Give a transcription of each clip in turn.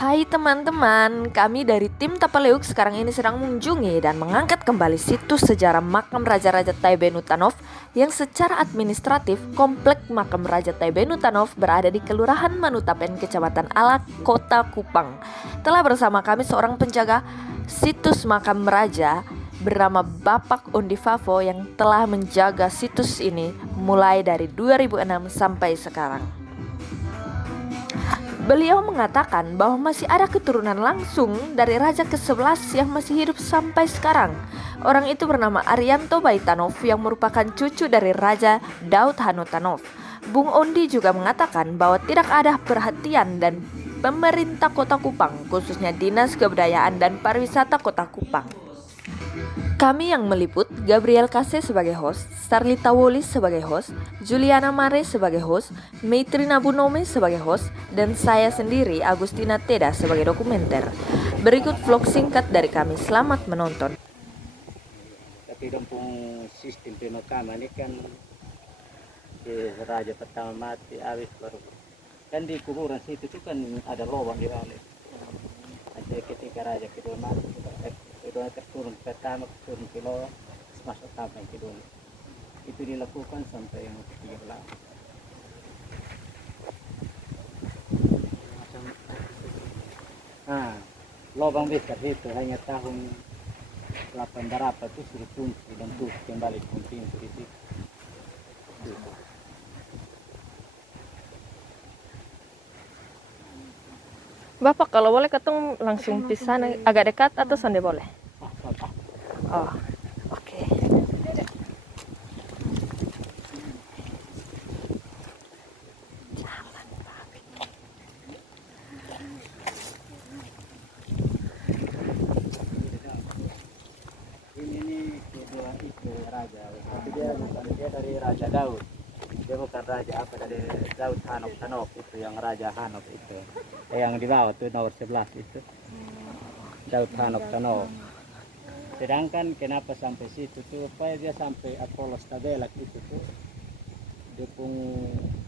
Hai teman-teman, kami dari tim Tapaleuk sekarang ini sedang mengunjungi dan mengangkat kembali situs sejarah makam Raja-Raja Taibenutanov yang secara administratif komplek makam Raja Taibenutanov berada di Kelurahan Manutapen, Kecamatan Alak, Kota Kupang. Telah bersama kami seorang penjaga situs makam Raja bernama Bapak Undifavo yang telah menjaga situs ini mulai dari 2006 sampai sekarang. Beliau mengatakan bahwa masih ada keturunan langsung dari Raja ke-11 yang masih hidup sampai sekarang. Orang itu bernama Arianto Baitanov yang merupakan cucu dari Raja Daud Hanutanov. Bung Ondi juga mengatakan bahwa tidak ada perhatian dan pemerintah Kota Kupang, khususnya Dinas Kebudayaan dan Pariwisata Kota Kupang. Kami yang meliput, Gabriel Kase sebagai host, Starlita Wolis sebagai host, Juliana Mare sebagai host, Maitri Nabunome sebagai host, dan saya sendiri Agustina Teda sebagai dokumenter. Berikut vlog singkat dari kami, selamat menonton. Tapi kampung sistem pemakaman ini kan raja pertama mati habis baru kan di kuburan situ itu kan ada lubang di bawah. Ada ketika raja kedua mati, kedua turun pertama turun ke bawah masuk sampai kedua. Itu dilakukan sampai yang ketiga. Nah, lubang besar itu hanya tahun 8 berapa itu sudah kunci dan tutup kembali pintu di situ. Bapak kalau boleh ketemu langsung di sana agak dekat atau sande boleh? Oh, oke. Ini kedua itu raja, tapi dia dari Raja Daud. Dia bukan raja apa dari Daud Hanok itu yang Raja Hanok itu. Yang di bawah tuh nomor 11 itu. Daud Hanok. Sedangkan kenapa sampai situ tuh supaya dia sampai Apollos Tabelak itu tuh dia pun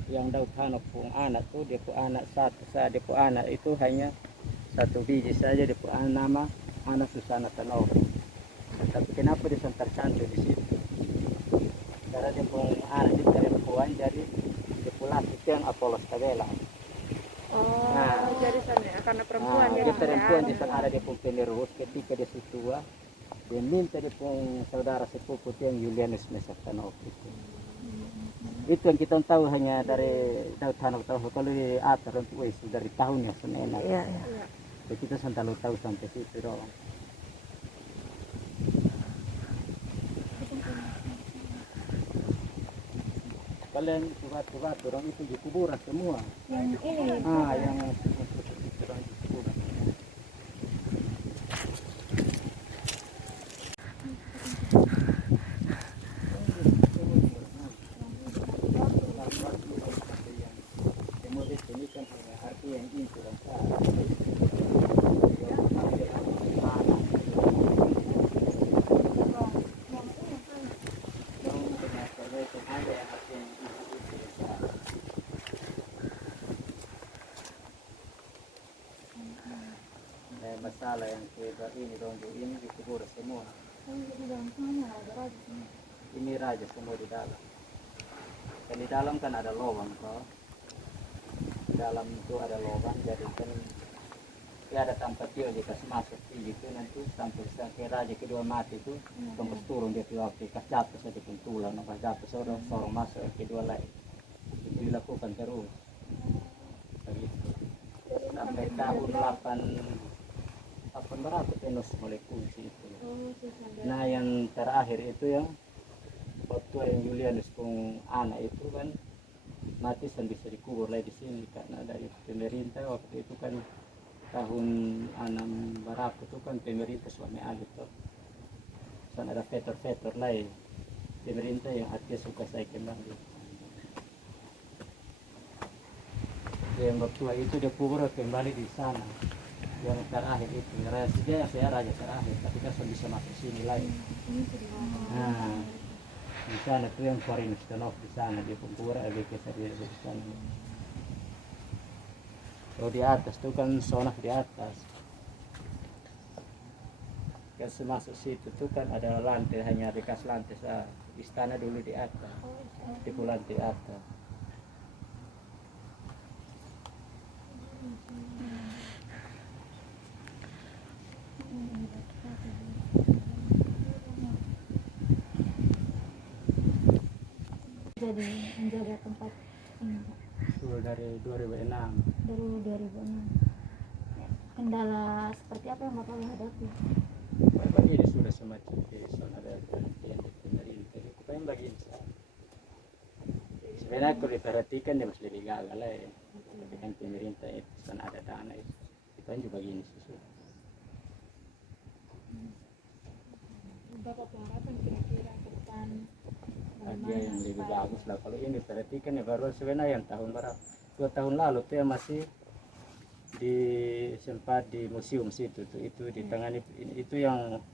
yang Daud Hanok pun anak tuh dia pun anak satu saja dia pun anak itu hanya satu biji saja dia pun nama anak Susana Tanov. Tapi kenapa dia santai di situ? Karena dia pun anak dia perempuan jadi dia pulang itu yang Apollos Tabelak. Oh, jadi sana karena perempuan Nah, jadi dia perempuan ada. di sana ada dia pun penerus ketika dia tua dia minta dia pun saudara sepupu yang Julianus Mesaktanov itu. Itu yang kita tahu hanya dari Daud Hanok tahu kalau di atas untuk itu dari tahunnya sebenarnya. Iya. Jadi kita selalu tahu sampai situ doang. Kalian coba orang itu di kuburan semua. Yang ini. Yang orang di kuburan. Ini kan arti yang itu dan masalah yang kita ini ronde ini dikubur semua. Ini raja semua di dalam. Dan di dalam kan ada lubang kok. Di dalam itu ada lubang jadi kan ya ada tempat dia jika masuk gitu nanti sampai raja kedua mati itu tembus turun dia waktu kas jatuh saja pun tulang pas jatuh sorong masuk yang kedua lagi itu dilakukan terus begitu sampai tahun 8 berapa Venus mulai kunci itu. Nah yang terakhir itu yang waktu yang Julianus pun anak itu kan mati dan bisa dikubur lagi di sini karena dari pemerintah waktu itu kan tahun 6 berapa itu kan pemerintah suami alih tuh dan ada veter lain pemerintah yang artinya suka saya kembali yang bertua itu dia kubur kembali di sana yang terakhir itu saya raja terakhir tapi kan bisa masuk sini lagi. Nah di sana tuh yang Korinus Stanov di sana dia pun kubur dia di sana. Kalau di atas tuh kan Sonak di atas. Kan masuk situ tuh kan ada lantai, hanya bekas lantai. Istana dulu di atas, di lantai atas. Jadi menjaga tempat ini Pak, Dari 2006. dari 2006. Kendala seperti apa yang Bapak hadapi? Bagi ini sudah semacam sana ada penelitian dari pemerintah. Itu kan begini. Sebenarnya kalau diperhatikan dia masih lebih gagal lah ya. Tapi kan pemerintah itu sana ada dana itu. Itu kan juga begini sih. Bapak pengharapan kira-kira ke depan Dia yang lebih bagus lah. Kalau ini perhatikan ya baru sebenarnya yang tahun berapa? 2 tahun lalu tuh ya masih di sempat di museum situ tuh itu ditangani itu yang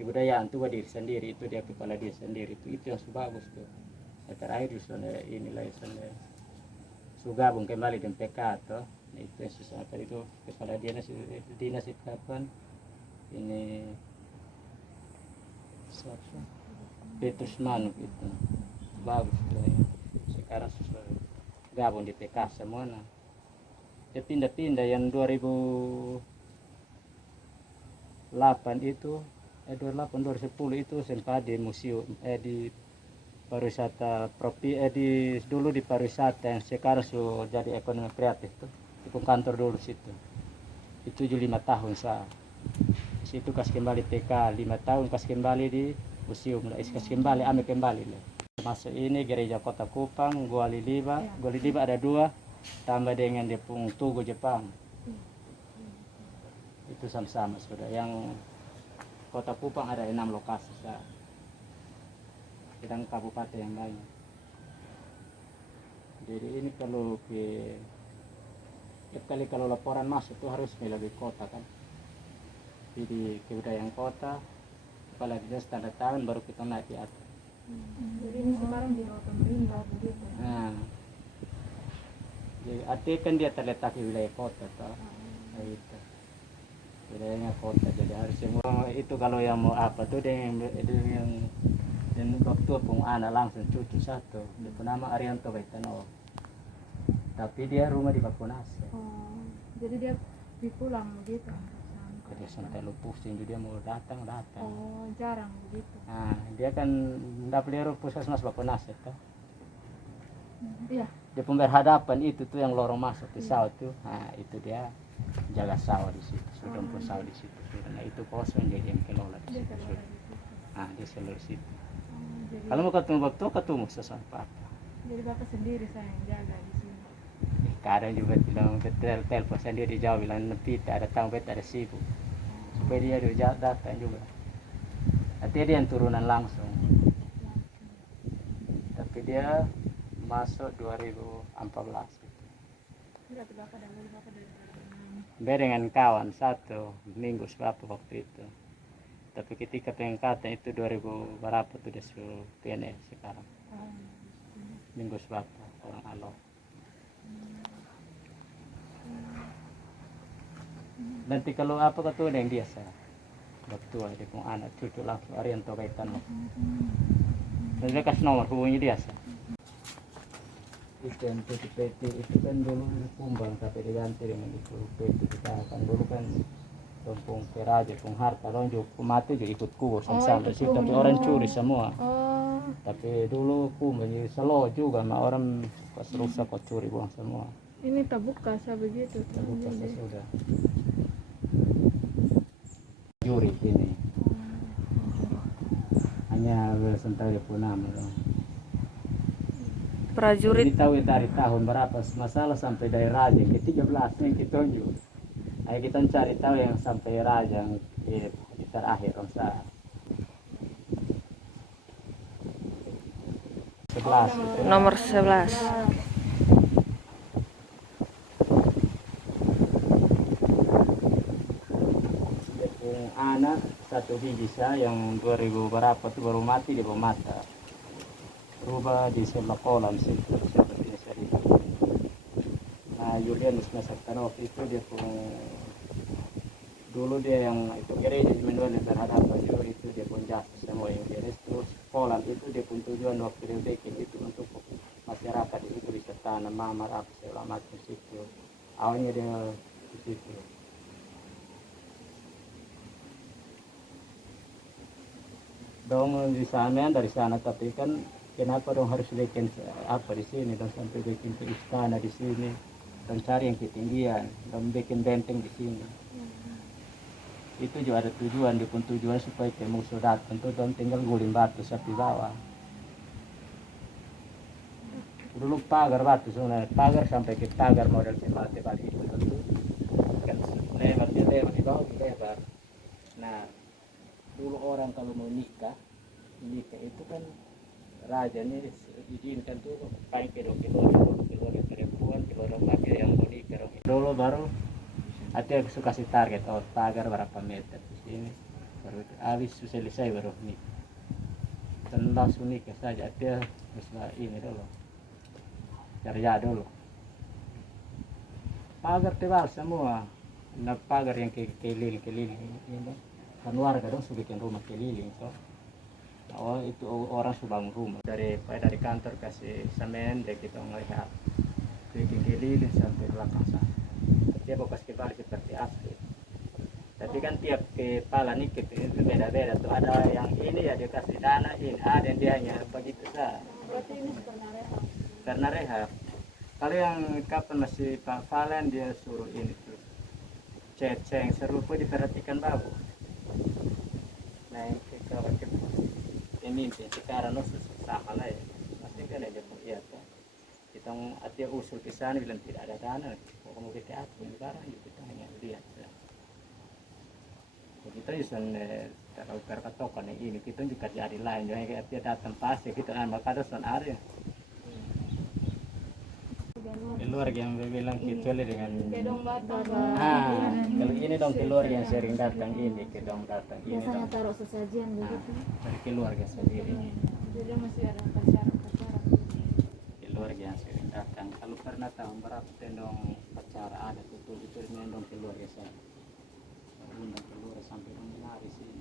kebudayaan tuh diri sendiri itu dia kepala dia sendiri itu yang bagus tuh. Ya, terakhir di sana inilah sana gabung kembali dengan PK tuh. Nah, itu yang susah tadi itu kepala dinas itu kapan ini siapa? Petrus Manuk itu bagus tuh ya. Sekarang susah gabung di PK semua nah. Dia pindah-pindah yang 2008 itu 2008 2010 itu sempat di museum di pariwisata dulu di pariwisata yang sekarang sudah jadi ekonomi kreatif tuh di kantor dulu situ itu 5 tahun situ kas kembali TK 5 tahun kas kembali di museum lah kas kembali ame kembali lah masuk ini gereja Kota Kupang Gua Liliba ada 2 tambah dengan Depung Tugu Jepang itu sama-sama sudah yang Kota Kupang ada 6 lokasi sedang kabupaten yang lain jadi ini kalau kali kalau laporan masuk tuh harus melalui kota kan jadi kebudayaan kota kepala dinas tanda tangan baru kita naik di atas jadi ini sekarang di bawah pemerintah begitu. nah jadi artinya kan dia terletak di wilayah kota toh itu wilayahnya kota jadi harus semua itu kalau yang mau apa tuh dengan dan waktu pun anak langsung cucu satu dia nama Arianto Baitano tapi dia rumah di Bakunase Jadi dia dipulang begitu. jadi sampai lu pusing dia mau datang Oh, jarang begitu. nah dia kan dapat puskesmas Bakunase toh Iya. dia berhadapan itu tuh yang lorong masuk ke sawah tuh nah itu dia jaga sawah di situ sudah sawah di situ nah itu kosong jadi yang kelola di situ sudah nah dia seluruh situ kalau mau ketemu sesuatu Jadi Bapak sendiri saya yang jaga di sini. kadang juga bilang telepon sendiri dia jawab bilang nanti ada tamu ada sibuk supaya dia datang juga artinya dia yang turunan langsung tapi dia masuk 2014 Berarti Bapak dari beda dengan kawan satu minggu seberapa waktu itu tapi ketika pengangkatan itu 2000 berapa tuh dia suruh PNS sekarang minggu seberapa orang alo nanti kalau apa ketua yang dia waktu dia pun anak cucu langsung Arianto Baitano dan dia kasih nomor hubungi dia itu yang PT itu kan dulu Kumbang tapi diganti dengan itu PT kita kan dulu kan Pung Peraja, Pung Harta, lonjok mati juga ikut kubur sama-sama di situ tapi orang curi semua. Tapi dulu Kumbang jadi selo juga sama orang pas rusak kok curi buang semua. Ini tabuk kasa begitu. Tabuk kasa sudah. Juri ini. Hanya sentai dia pun nama. Prajurit Ini tahu dari tahun berapa masalah sampai dari raja ke 13 yang kita tunjuk. Ayo kita cari tahu yang sampai raja yang di terakhir Rosa. 11 nomor 11. Anak satu biji yang 2000 berapa tuh baru mati di bawah mata. Rubah di sebelah kolam situ seperti itu. Nah Nah, Julianus Masaktanov itu dia pun dulu dia yang itu gereja Immanuel berhadapan itu dia pun jatuh semua Inggris. Terus Poland itu dia pun tujuan waktu dia bikin itu untuk masyarakat di situ bisa tanam mamar apa segala macam situ. Awalnya dia di situ. Dong di sana dari sana, tapi kan kenapa dong harus bikin apa di sini dong sampai bikin ke istana di sini dan cari yang ketinggian dan bikin benteng di sini. Itu juga ada tujuan, di pun tujuan supaya ke musuh datang tuh dong tinggal guling batu sapi bawah. Dulu pagar batu sebenarnya, pagar sampai ke pagar model mati balik itu tentu kan lewat di bawah lebar. Nah, dulu orang kalau mau nikah itu kan raja ini diizinkan tuh paling kedua perempuan kedua laki yang mau nikah dulu baru ada suka kasih target pagar berapa meter di sini baru habis selesai baru nikah dan langsung nikah saja dia misalnya ini dulu kerja dulu pagar tebal semua. Nah, pagar yang keliling ini kan warga dong sudah bikin rumah keliling so. Oh itu orang sudah bangun rumah dari kantor kasih semen deh kita ngelihat bikin keliling sampai belakang sana. Dia bekas kebalik seperti asli. Tapi kan tiap kepala nih itu beda-beda tuh ada yang ini ya dia kasih dana ini ada yang dia hanya begitu saja. Berarti ini Karena rehab. Kalau yang kapan masih Pak Valen dia suruh ini tuh ceng serupa diperhatikan bagus. Nah, kawan pemimpin sekarang sama lah ya. Pasti kan ada lihat kan. Kita artinya usul ke sana bilang tidak ada dana, mau kita atur barang kita hanya lihat. Kita bisa kalau berkatokan ini kita juga jadi lain, jangan kayak dia datang pasti kita maka ada area. Keluarga yang bilang kecuali dengan Kedong Batam. kalau ini dong keluarga yang sering datang ini kedong datang ini biasanya dong. taruh sesajian begitu. Dari keluarga sendiri Jadi masih ada pacaran. keluarga yang sering datang kalau pernah tahun berapa tendong acara ada tutup itu mendong keluarga saya undang keluarga sampai menari sih.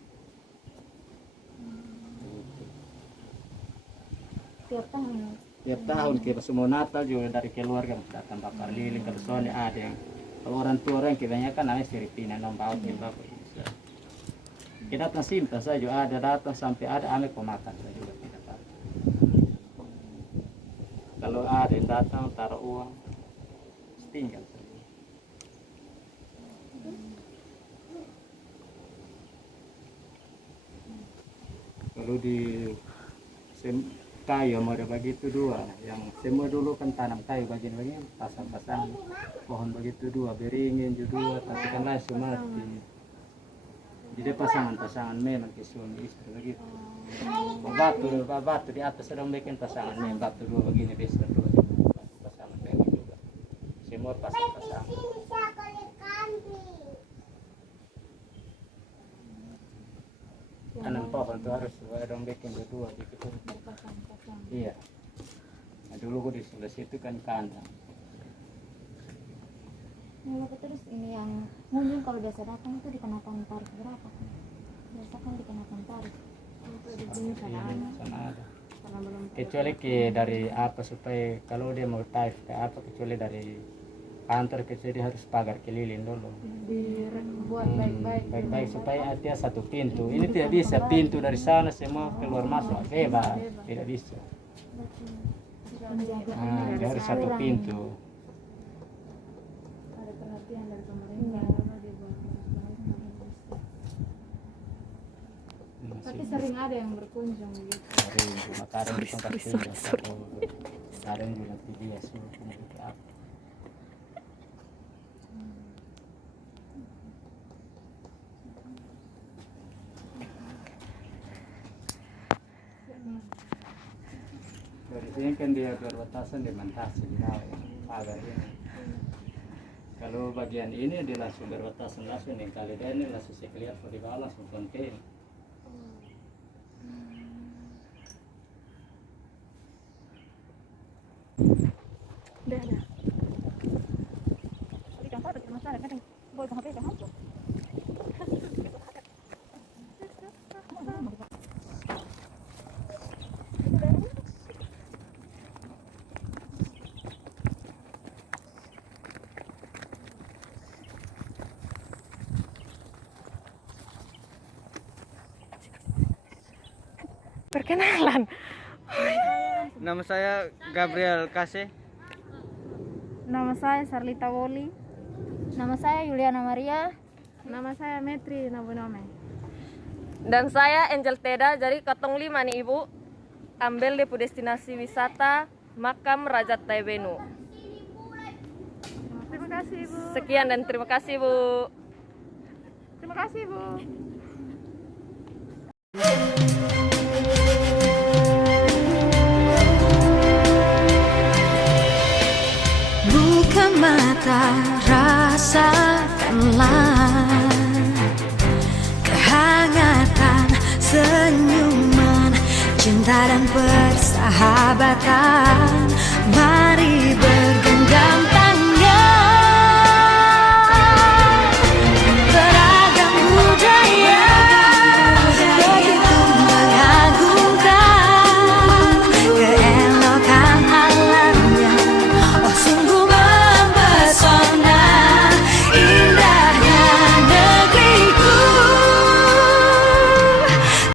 Tiap tahun kita semua Natal juga dari keluarga datang bakar lilin kalau soalnya ada yang kalau orang tua orang kebanyakan namanya Filipina nomor bapak kita datang simpel saja ada datang sampai ada ame pemakan saya juga tidak tahu. Kalau ada yang datang taruh uang tinggal saja. Kalau di kayu mau ada begitu dua yang semua dulu kan tanam kayu bagian pasang-pasang pohon begitu dua beringin juga dua tapi kan langsung mati jadi pasangan memang ke suami istri begitu batu di atas sedang bikin pasangan memang batu dua begini besar dua pasangan memang juga semua pasang-pasang tanam pohon itu harus dong bikin berdua begitu. Iya. Nah, dulu gua di sebelah situ kan kandang. Nah, terus ini yang pengunjung kalau biasa datang itu dikenakan tarif berapa? Biasa kan dikenakan tarif. Untuk di sini sana ada. Sana ada. Karena belum Kecuali dari apa supaya kalau dia mau tarif ke apa kecuali dari kantor kecuali dia harus pagar keliling dulu. dibuat baik-baik. Baik-baik supaya ada satu pintu. Ini tidak bisa pintu dari sana semua keluar masuk bebas. Tidak bisa. Nah, dia harus satu pintu. Ada perhatian dari pemerintah dibuat tapi sering ada yang berkunjung gitu. Dari cuma kadang di tempat kadang juga dia suruh gitu apa. Dari sini kan dia berbatasan dengan Tasik di bawah pagar ini. Kalau bagian ini dia langsung berbatasan langsung dengan Kalidan ini langsung saya lihat di bawah langsung konten. Udah ada. Perkenalan. Nama saya Gabriel Kase. Nama saya Sarlita Woli. Nama saya Yuliana Maria. Nama saya Metri Nabunome. Dan saya Angel Teda. Jadi katong 5 nih ibu ambil di destinasi wisata makam Raja Taibenu. Terima kasih Ibu. Sekian dan terima kasih Bu. Terima kasih Bu. Buka mata, rasakanlah kehangatan, senyuman, cinta dan persahabatan.